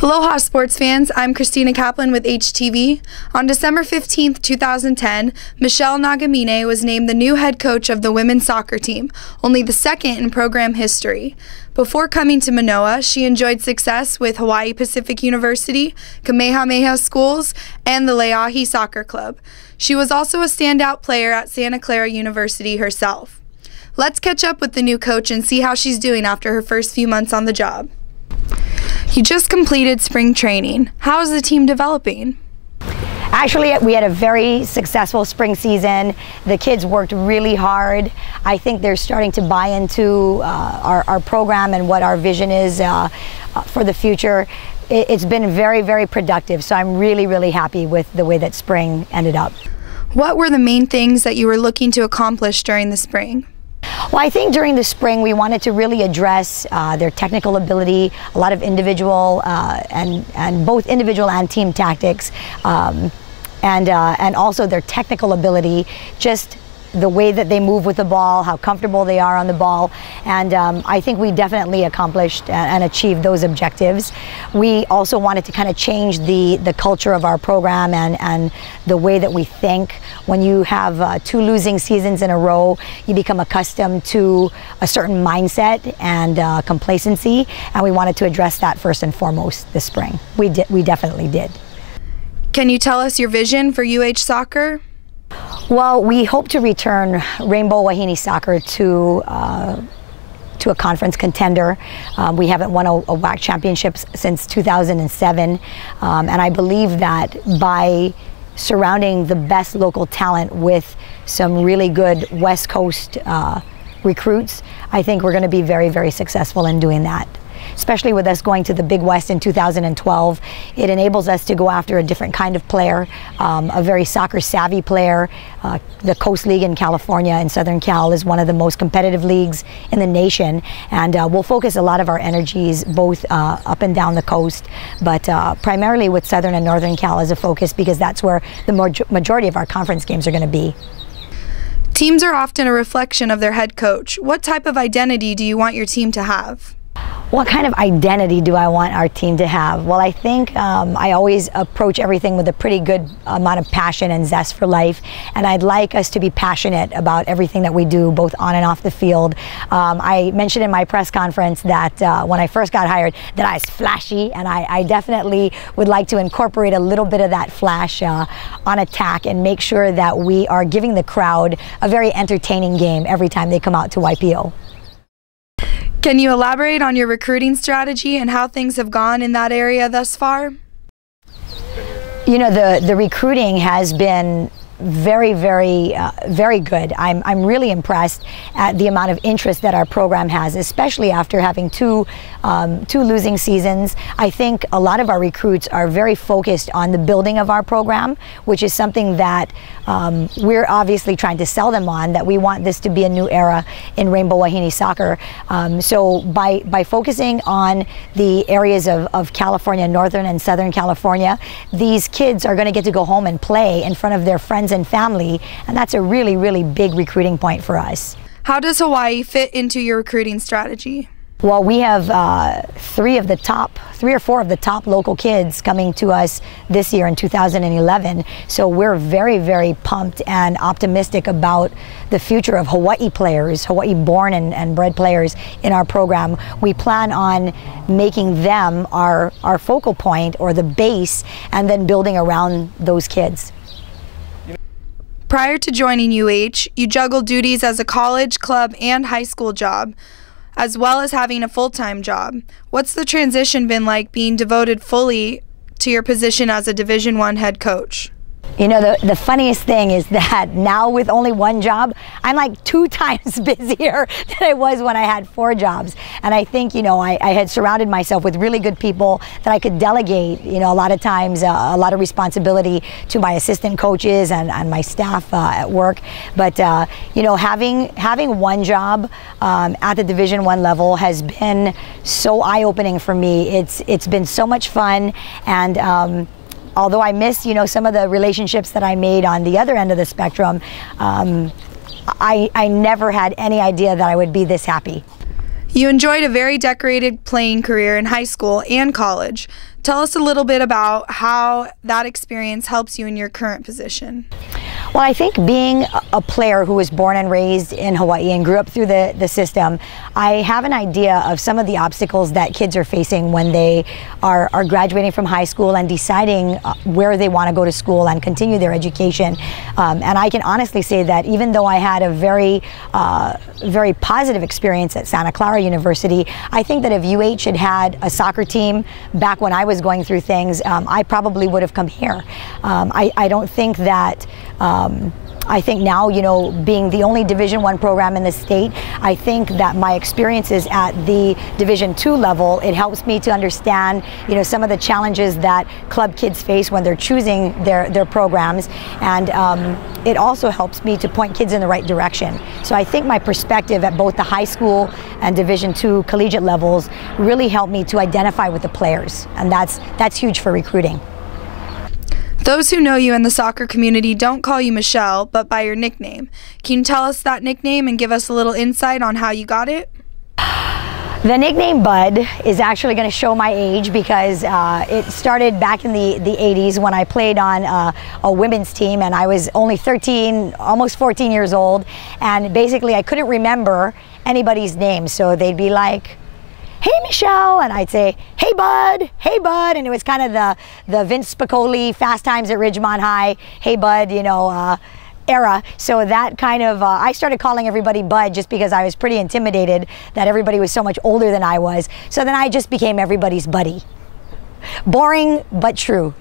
Aloha sports fans, I'm Christina Kaplan with HTV. On December 15th, 2010, Michele Nagamine was named the new head coach of the women's soccer team, only the second in program history. Before coming to Manoa, she enjoyed success with Hawaii Pacific University, Kamehameha Schools, and the Leahi Soccer Club. She was also a standout player at Santa Clara University herself. Let's catch up with the new coach and see how she's doing after her first few months on the job. You just completed spring training. How is the team developing? Actually, we had a very successful spring season. The kids worked really hard. I think they're starting to buy into our program and what our vision is for the future. It's been very, very productive, so I'm really, really happy with the way that spring ended up. What were the main things that you were looking to accomplish during the spring? Well, I think during the spring we wanted to really address their technical ability, a lot of individual and both individual and team tactics, and also their technical ability, just the way that they move with the ball, how comfortable they are on the ball, and I think we definitely accomplished and achieved those objectives. We also wanted to kind of change the culture of our program and the way that we think. When you have 2 losing seasons in a row, you become accustomed to a certain mindset and complacency, and we wanted to address that first and foremost this spring. We definitely did. Can you tell us your vision for UH soccer? Well, we hope to return Rainbow Wahine Soccer to a conference contender. We haven't won a WAC championship since 2007, and I believe that by surrounding the best local talent with some really good West Coast recruits, I think we're going to be very, very successful in doing that. Especially with us going to the Big West in 2012, it enables us to go after a different kind of player, a very soccer-savvy player. The Coast League in California and Southern Cal is one of the most competitive leagues in the nation, and we'll focus a lot of our energies both up and down the coast, but primarily with Southern and Northern Cal as a focus, because that's where the majority of our conference games are going to be. Teams are often a reflection of their head coach. What type of identity do you want your team to have? What kind of identity do I want our team to have? Well, I think I always approach everything with a pretty good amount of passion and zest for life, and I'd like us to be passionate about everything that we do, both on and off the field. I mentioned in my press conference that when I first got hired that I was flashy, and I definitely would like to incorporate a little bit of that flash on attack and make sure that we are giving the crowd a very entertaining game every time they come out to YPO. Can you elaborate on your recruiting strategy and how things have gone in that area thus far? You know, the recruiting has been very, very good. I'm really impressed at the amount of interest that our program has, especially after having two losing seasons. I think a lot of our recruits are very focused on the building of our program, which is something that we're obviously trying to sell them on, that we want this to be a new era in Rainbow Wahine soccer. So by focusing on the areas of California, Northern and Southern California, these kids are going to get to go home and play in front of their friends and family, and that's a really, really big recruiting point for us. How does Hawaii fit into your recruiting strategy? Well, we have 3 or 4 of the top local kids coming to us this year in 2011. So we're very, very pumped and optimistic about the future of Hawaii players, Hawaii born and bred players in our program. We plan on making them our focal point or the base, and then building around those kids. Prior to joining UH, you juggled duties as a college, club, and high school job, as well as having a full-time job. What's the transition been like being devoted fully to your position as a Division I head coach? You know, the funniest thing is that now with only 1 job, I'm like 2 times busier than I was when I had 4 jobs. And I think, you know, I had surrounded myself with really good people that I could delegate, you know, a lot of times, a lot of responsibility to my assistant coaches and my staff at work. But, you know, having 1 job at the Division I level has been so eye-opening for me. It's been so much fun, and although I miss, you know, some of the relationships that I made on the other end of the spectrum, I never had any idea that I would be this happy. You enjoyed a very decorated playing career in high school and college. Tell us a little bit about how that experience helps you in your current position. Well, I think being a player who was born and raised in Hawaii and grew up through the system, I have an idea of some of the obstacles that kids are facing when they are graduating from high school and deciding where they want to go to school and continue their education. And I can honestly say that even though I had a very positive experience at Santa Clara University, I think that if UH had had a soccer team back when I was going through things, I probably would have come here. I don't think that I think now, you know, being the only Division I program in the state, I think that my experiences at the Division II level, it helps me to understand, you know, some of the challenges that club kids face when they're choosing their programs, and it also helps me to point kids in the right direction. So I think my perspective at both the high school and Division II collegiate levels really helped me to identify with the players, and that's huge for recruiting. Those who know you in the soccer community don't call you Michele, but by your nickname. Can you tell us that nickname and give us a little insight on how you got it? The nickname Bud is actually going to show my age because it started back in the 80s when I played on a women's team, and I was only 13, almost 14 years old, and basically I couldn't remember anybody's name, so they'd be like, "Hey Michele," and I'd say, "Hey Bud, hey Bud," and it was kind of the Vince Spicoli, Fast Times at Ridgemont High, "Hey Bud," you know, era. So that kind of, I started calling everybody Bud just because I was pretty intimidated that everybody was so much older than I was. So then I just became everybody's buddy. Boring, but true.